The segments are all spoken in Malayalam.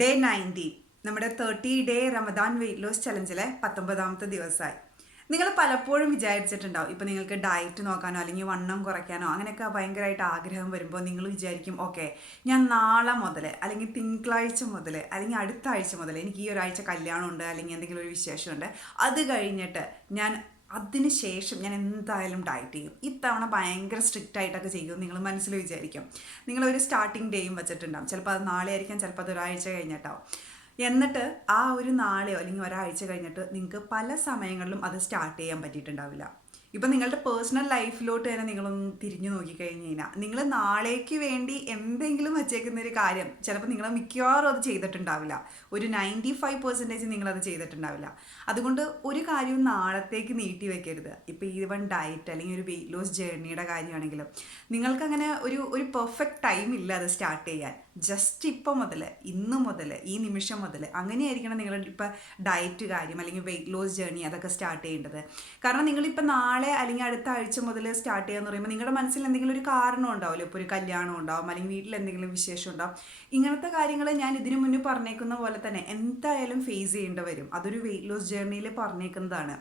ഡേ 19 നമ്മുടെ 30 ഡേ റമദാൻ വെയിറ്റ് ലോസ് ചലഞ്ചിലെ 19ാമത്തെ ദിവസമായി. നിങ്ങൾ പലപ്പോഴും വിചാരിച്ചിട്ടുണ്ടാവും, ഇപ്പം നിങ്ങൾക്ക് ഡയറ്റ് നോക്കാനോ അല്ലെങ്കിൽ വണ്ണം കുറയ്ക്കാനോ അങ്ങനെയൊക്കെ ഭയങ്കരമായിട്ട് ആഗ്രഹം വരുമ്പോൾ നിങ്ങൾ വിചാരിക്കും, ഓക്കെ ഞാൻ നാളെ മുതൽ അല്ലെങ്കിൽ തിങ്കളാഴ്ച മുതൽ അല്ലെങ്കിൽ അടുത്ത ആഴ്ച മുതൽ എനിക്ക് ഈ ഒരാഴ്ച കല്യാണമുണ്ട് അല്ലെങ്കിൽ എന്തെങ്കിലും ഒരു വിശേഷമുണ്ട്, അത് കഴിഞ്ഞിട്ട് ഞാൻ അതിന് ശേഷം ഞാൻ എന്തായാലും ഡയറ്റ് ചെയ്യും, ഇത്തവണ ഭയങ്കര സ്ട്രിക്റ്റ് ആയിട്ടൊക്കെ ചെയ്യും നിങ്ങൾ മനസ്സിൽ വിചാരിക്കും. നിങ്ങളൊരു സ്റ്റാർട്ടിങ് ഡേയും വെച്ചിട്ടുണ്ടാവും, ചിലപ്പോൾ അത് നാളെ ആയിരിക്കാം, ചിലപ്പോൾ അത് ഒരാഴ്ച കഴിഞ്ഞിട്ടാവും. എന്നിട്ട് ആ ഒരു നാളെയോ അല്ലെങ്കിൽ ഒരാഴ്ച കഴിഞ്ഞിട്ട് നിങ്ങൾക്ക് പല സമയങ്ങളിലും അത് സ്റ്റാർട്ട് ചെയ്യാൻ പറ്റിയിട്ടുണ്ടാവില്ല. ഇപ്പം നിങ്ങളുടെ പേഴ്സണൽ ലൈഫിലോട്ട് തന്നെ നിങ്ങളൊന്ന് തിരിഞ്ഞു നോക്കിക്കഴിഞ്ഞ് കഴിഞ്ഞാൽ നിങ്ങൾ നാളേക്ക് വേണ്ടി എന്തെങ്കിലും വച്ചേക്കുന്ന ഒരു കാര്യം ചിലപ്പോൾ നിങ്ങൾ മിക്കവാറും അത് ചെയ്തിട്ടുണ്ടാവില്ല. ഒരു 95% നിങ്ങളത് ചെയ്തിട്ടുണ്ടാവില്ല. അതുകൊണ്ട് ഒരു കാര്യവും നാളത്തേക്ക് നീട്ടി വെക്കരുത്. ഇപ്പോൾ ഈവൻ ഡയറ്റ് അല്ലെങ്കിൽ ഒരു വെയിറ്റ് ലോസ് ജേർണിയുടെ കാര്യമാണെങ്കിലും നിങ്ങൾക്കങ്ങനെ ഒരു പെർഫെക്റ്റ് ടൈം ഇല്ല അത് സ്റ്റാർട്ട് ചെയ്യാൻ. ജസ്റ്റ് ഇപ്പോൾ മുതൽ, ഇന്ന് മുതൽ, ഈ നിമിഷം മുതൽ അങ്ങനെയായിരിക്കണം നിങ്ങൾ ഇപ്പോൾ ഡയറ്റ് കാര്യം അല്ലെങ്കിൽ വെയിറ്റ് ലോസ് ജേർണി അതൊക്കെ സ്റ്റാർട്ട് ചെയ്യേണ്ടത്. കാരണം നിങ്ങളിപ്പോൾ നാളെ അല്ലെങ്കിൽ അടുത്ത ആഴ്ച മുതൽ സ്റ്റാർട്ട് ചെയ്യാന്ന് പറയുമ്പോൾ നിങ്ങളുടെ മനസ്സിൽ എന്തെങ്കിലും ഒരു കാരണം ഉണ്ടാവില്ല. ഇപ്പോൾ ഒരു കല്യാണം ഉണ്ടാവും അല്ലെങ്കിൽ വീട്ടിൽ എന്തെങ്കിലും വിശേഷം ഉണ്ടാവും. ഇങ്ങനത്തെ കാര്യങ്ങൾ ഞാൻ ഇതിനു മുന്നേ പറഞ്ഞേക്കുന്ന പോലെ തന്നെ എന്തായാലും ഫേസ് ചെയ്യേണ്ടി വരും. അതൊരു വെയിറ്റ് ലോസ് ജേർണിയിൽ പറഞ്ഞേക്കുന്നതാണ്.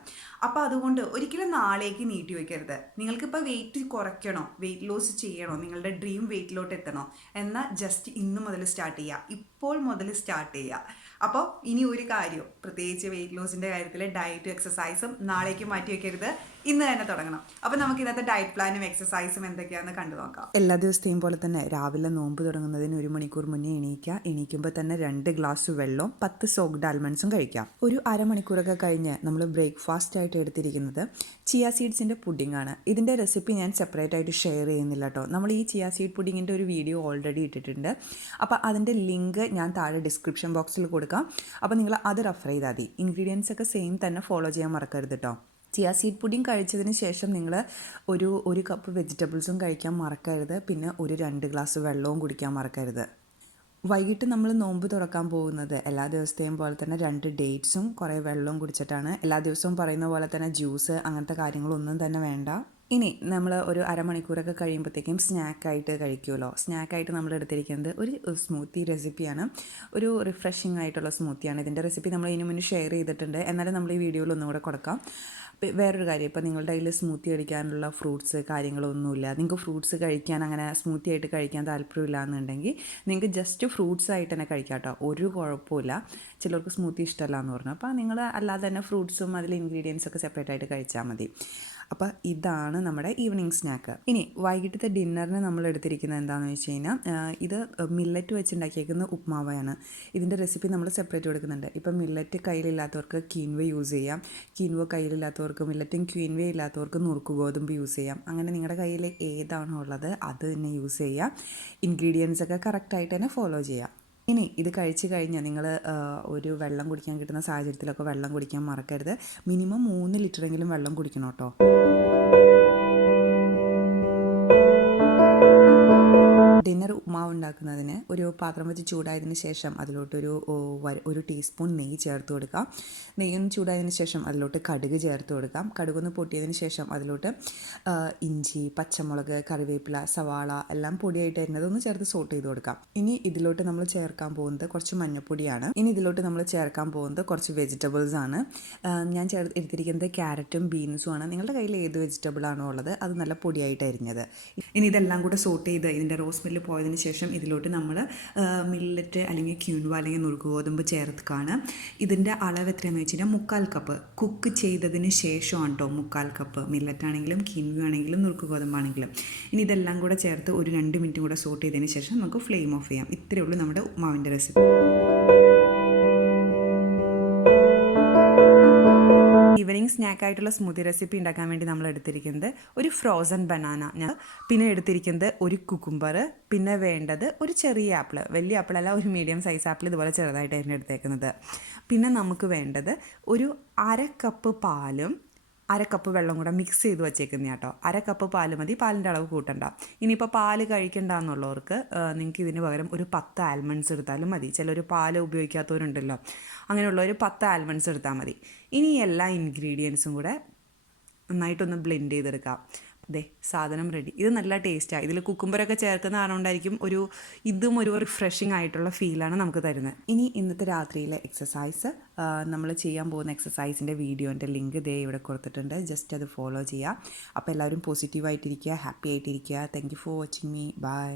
അപ്പോൾ അതുകൊണ്ട് ഒരിക്കലും നാളേക്ക് നീട്ടി വയ്ക്കരുത്. നിങ്ങൾക്കിപ്പോൾ വെയിറ്റ് കുറയ്ക്കണോ, വെയിറ്റ് ലോസ് ചെയ്യണോ, നിങ്ങളുടെ ഡ്രീം വെയിറ്റിലോട്ട് എത്തണോ എന്നാൽ ജസ്റ്റ് ഇന്ന് മുതൽ സ്റ്റാർട്ട് ചെയ്യുക, ഇപ്പോൾ മുതൽ സ്റ്റാർട്ട് ചെയ്യുക. അപ്പോൾ ഇനി ഒരു കാര്യം, പ്രത്യേകിച്ച് വെയിറ്റ് ലോസിൻ്റെ കാര്യത്തിൽ ഡയറ്റും എക്സസൈസും നാളേക്ക് മാറ്റി വയ്ക്കരുത്, ഇന്ന് തന്നെ തുടങ്ങണം. അപ്പോൾ നമുക്ക് ഇന്നത്തെ ഡയറ്റ് പ്ലാനും എക്സസൈസും എന്തൊക്കെയാണെന്ന് കണ്ടു നോക്കാം. എല്ലാ ദിവസത്തെയും പോലെ തന്നെ രാവിലെ നോമ്പ് തുടങ്ങുന്നതിന് 1 മണിക്കൂർ മുന്നേ എണീക്കുക. എണീക്കുമ്പോൾ തന്നെ 2 ഗ്ലാസ് വെള്ളവും 10 സോക്ഡ് ആൽമണ്ട്സും കഴിക്കാം. ഒരു അരമണിക്കൂറൊക്കെ കഴിഞ്ഞ് നമ്മൾ ബ്രേക്ക്ഫാസ്റ്റ് ആയിട്ട് എടുത്തിരിക്കുന്നത് ചിയ സീഡ്സിൻ്റെ പുഡിംഗ് ആണ്. ഇതിൻ്റെ റെസിപ്പി ഞാൻ സെപ്പറേറ്റ് ആയിട്ട് ഷെയർ ചെയ്യുന്നില്ല കേട്ടോ. നമ്മൾ ഈ ചിയ സീഡ് പുഡിങ്ങിൻ്റെ ഒരു വീഡിയോ ഓൾറെഡി ഇട്ടിട്ടുണ്ട്. അപ്പോൾ അതിൻ്റെ ലിങ്ക് ഞാൻ താഴെ ഡിസ്ക്രിപ്ഷൻ ബോക്സിൽ കൊടുക്കാം. അപ്പോൾ നിങ്ങൾ അത് റെഫർ ചെയ്താൽ മതി. ഇൻഗ്രീഡിയൻസ് ഒക്കെ സെയിം തന്നെ ഫോളോ ചെയ്യാൻ മറക്കരുത് കേട്ടോ. ചിയ സീഡ് പുഡിംഗ് കഴിച്ചതിന് ശേഷം നിങ്ങൾ ഒരു കപ്പ് വെജിറ്റബിൾസും കഴിക്കാൻ മറക്കരുത്. പിന്നെ 2 ഗ്ലാസ് വെള്ളവും കുടിക്കാൻ മറക്കരുത്. വൈകിട്ട് നമ്മൾ നോമ്പ് തുറക്കാൻ പോകുന്നത് എല്ലാ ദിവസത്തെയും പോലെ തന്നെ 2 ഡേറ്റ്സും കുറേ വെള്ളവും കുടിച്ചിട്ടാണ്. എല്ലാ ദിവസവും പറയുന്ന പോലെ തന്നെ ജ്യൂസ് അങ്ങനത്തെ കാര്യങ്ങളൊന്നും തന്നെ വേണ്ട. ഇനി നമ്മൾ ഒരു അരമണിക്കൂറൊക്കെ കഴിയുമ്പോഴത്തേക്കും സ്നാക്കായിട്ട് കഴിക്കുമല്ലോ. സ്നാക്കായിട്ട് നമ്മൾ എടുത്തിരിക്കുന്നത് ഒരു സ്മൂത്തി റെസിപ്പിയാണ്. ഒരു റിഫ്രഷിംഗ് ആയിട്ടുള്ള സ്മൂത്തിയാണ്. ഇതിൻ്റെ റെസിപ്പി നമ്മൾ ഇതിനു മുന്നേ ഷെയർ ചെയ്തിട്ടുണ്ട്, എന്നാലും നമ്മൾ ഈ വീഡിയോയിൽ ഒന്നും കൂടെ കൊടുക്കാം. വേറൊരു കാര്യം, ഇപ്പോൾ നിങ്ങളുടെ കയ്യിൽ സ്മൂത്തി കഴിക്കാനുള്ള ഫ്രൂട്ട്സ് കാര്യങ്ങളൊന്നുമില്ല, നിങ്ങൾക്ക് ഫ്രൂട്ട്സ് കഴിക്കാൻ അങ്ങനെ സ്മൂത്തി ആയിട്ട് കഴിക്കാൻ താല്പര്യമില്ല എന്നുണ്ടെങ്കിൽ നിങ്ങൾക്ക് ജസ്റ്റ് ഫ്രൂട്ട്സ് ആയിട്ട് തന്നെ കഴിക്കാം കേട്ടോ, ഒരു കുഴപ്പമില്ല. ചിലർക്ക് സ്മൂത്തി ഇഷ്ടമല്ല എന്ന് പറഞ്ഞു, അപ്പോൾ നിങ്ങൾ അല്ലാതെ തന്നെ ഫ്രൂട്ട്സും അതിൽ ഇൻഗ്രീഡിയൻസ് ഒക്കെ സെപ്പറേറ്റ് ആയിട്ട് കഴിച്ചാൽ മതി. അപ്പോൾ ഇതാണ് നമ്മുടെ ഈവനിങ് സ്നാക്ക്. ഇനി വൈകിട്ടത്തെ ഡിന്നറിന് നമ്മൾ എടുത്തിരിക്കുന്നത് എന്താണെന്ന് വെച്ച് കഴിഞ്ഞാൽ ഇത് മില്ലറ്റ് വെച്ചുണ്ടാക്കിയേക്കുന്ന ഉപ്മാവയാണ്. ഇതിൻ്റെ റെസിപ്പി നമ്മൾ സെപ്പറേറ്റ് കൊടുക്കുന്നുണ്ട്. ഇപ്പം മില്ലറ്റ് കയ്യിലില്ലാത്തവർക്ക് കീൻവ യൂസ് ചെയ്യാം, കീൻവ കയ്യിലില്ലാത്തവർക്ക് മില്ലറ്റും ക്വീൻവ ഇല്ലാത്തവർക്ക് നുറുക്ക് ഗോതമ്പ് യൂസ് ചെയ്യാം. അങ്ങനെ നിങ്ങളുടെ കയ്യിൽ ഏതാണോ ഉള്ളത് അത് തന്നെ യൂസ് ചെയ്യാം. ഇൻഗ്രീഡിയൻസ് ഒക്കെ കറക്റ്റായിട്ട് തന്നെ ഫോളോ ചെയ്യാം. ഇനി ഇത് കഴിച്ച് കഴിഞ്ഞാൽ നിങ്ങൾ ഒരു വെള്ളം കുടിക്കാൻ കിട്ടുന്ന സാഹചര്യത്തിലൊക്കെ വെള്ളം കുടിക്കാൻ മറക്കരുത്. മിനിമം 3 ലിറ്ററെങ്കിലും വെള്ളം കുടിക്കണം കേട്ടോ. ഡിന്നർ ഉപ്മാവ് ഉണ്ടാക്കുന്നതിന് ഒരു പാത്രം വെച്ച് ചൂടായതിന് ശേഷം അതിലോട്ടൊരു 1 ടീസ്പൂൺ നെയ്യ് ചേർത്ത് കൊടുക്കാം. നെയ്യൊന്ന് ചൂടായതിന് ശേഷം അതിലോട്ട് കടുക് ചേർത്ത് കൊടുക്കാം. കടുകൊന്ന് പൊട്ടിയതിന് ശേഷം അതിലോട്ട് ഇഞ്ചി, പച്ചമുളക്, കറിവേപ്പില, സവാള എല്ലാം പൊടിയായിട്ട് അരിഞ്ഞതൊന്ന് ചേർത്ത് സോട്ട് ചെയ്ത് കൊടുക്കാം. ഇനി ഇതിലോട്ട് നമ്മൾ ചേർക്കാൻ പോകുന്നത് കുറച്ച് മഞ്ഞൾപ്പൊടിയാണ്. ഇനി ഇതിലോട്ട് നമ്മൾ ചേർക്കാൻ പോകുന്നത് കുറച്ച് വെജിറ്റബിൾസ് ആണ്. ഞാൻ എടുത്തിരിക്കുന്നത് ക്യാരറ്റും ബീൻസും ആണ്. നിങ്ങളുടെ കയ്യിൽ ഏത് വെജിറ്റബിൾ ആണോ ഉള്ളത് അത് നല്ല പൊടിയായിട്ട് അരിഞ്ഞത്. ഇനി ഇതെല്ലാം കൂടെ സോട്ട് ചെയ്ത് ഇതിൻ്റെ റോസ് മില്ല് പോയതിന് ശേഷം ഇതിലോട്ട് നമ്മൾ മില്ലറ്റ് അല്ലെങ്കിൽ ക്യൂൻവ അല്ലെങ്കിൽ നുറുക്ക് ഗോതമ്പ് ചേർക്കാണ്. ഇതിൻ്റെ അളവ് എത്രയാണെന്ന് വെച്ച് കഴിഞ്ഞാൽ 1/4 കപ്പ് കുക്ക് ചെയ്തതിന് ശേഷമാണ് കേട്ടോ. 1/4 കപ്പ് മില്ലറ്റ് ആണെങ്കിലും ക്യൂൻവ ആണെങ്കിലും നുറുക്ക് ഗോതമ്പാണെങ്കിലും. ഇനി ഇതെല്ലാം കൂടെ ചേർത്ത് ഒരു 2 മിനിറ്റ് കൂടെ സോട്ട് ചെയ്തതിന് ശേഷം നമുക്ക് ഫ്ലെയിം ഓഫ് ചെയ്യാം. ഇത്രയേ ഉള്ളൂ നമ്മുടെ ഉപ്മാവിൻ്റെ റെസിപ്പി. ഈവനിങ് സ്നാക്കായിട്ടുള്ള സ്മൂത്തി റെസിപ്പി ഉണ്ടാക്കാൻ വേണ്ടി നമ്മൾ എടുത്തിരിക്കുന്നത് ഒരു ഫ്രോസൺ ബനാന, പിന്നെ എടുത്തിരിക്കുന്നത് ഒരു കുക്കുംബർ, പിന്നെ വേണ്ടത് ഒരു ചെറിയ ആപ്പിൾ, വലിയ ആപ്പിളല്ല, ഒരു മീഡിയം സൈസ് ആപ്പിൾ ഇതുപോലെ ചെറുതായിട്ടായിരുന്നു എടുത്തേക്കുന്നത്. പിന്നെ നമുക്ക് വേണ്ടത് ഒരു 1/2 കപ്പ് പാലും 1/2 കപ്പ് വെള്ളം കൂടെ മിക്സ് ചെയ്ത് വെച്ചേക്കുന്ന കേട്ടോ. 1/2 കപ്പ് പാല് മതി, പാലിൻ്റെ അളവ് കൂട്ടണ്ട. ഇനിയിപ്പോൾ പാല് കഴിക്കണ്ട എന്നുള്ളവർക്ക് നിങ്ങൾക്ക് ഇതിന് പകരം ഒരു 10 ആൽമണ്ട്സ് എടുത്താലും മതി. ചിലർ പാല് ഉപയോഗിക്കാത്തവരുണ്ടല്ലോ, അങ്ങനെയുള്ളവർ 10 ആൽമണ്ട്സ് എടുത്താൽ മതി. ഇനി എല്ലാ ഇൻഗ്രീഡിയൻസും കൂടെ നന്നായിട്ടൊന്ന് ബ്ലെൻഡ് ചെയ്തെടുക്കാം. ദേ സാധനം റെഡി. ഇത് നല്ല ടേസ്റ്റാണ്. ഇതിൽ കുക്കുംബറൊക്കെ ചേർക്കുന്ന കാരണമുണ്ടായിരിക്കും ഇതും ഒരു റിഫ്രഷിംഗ് ആയിട്ടുള്ള ഫീലാണ് നമുക്ക് തരുന്നത്. ഇനി ഇന്നത്തെ രാത്രിയിലെ എക്സസൈസ്, നമ്മൾ ചെയ്യാൻ പോകുന്ന എക്സസൈസിൻ്റെ വീഡിയോൻ്റെ ലിങ്ക് ദേ ഇവിടെ കൊടുത്തിട്ടുണ്ട്. ജസ്റ്റ് അത് ഫോളോ ചെയ്യുക. അപ്പോൾ എല്ലാവരും പോസിറ്റീവായിട്ടിരിക്കുക, ഹാപ്പി ആയിട്ടിരിക്കുക. Thank you for watching me. By.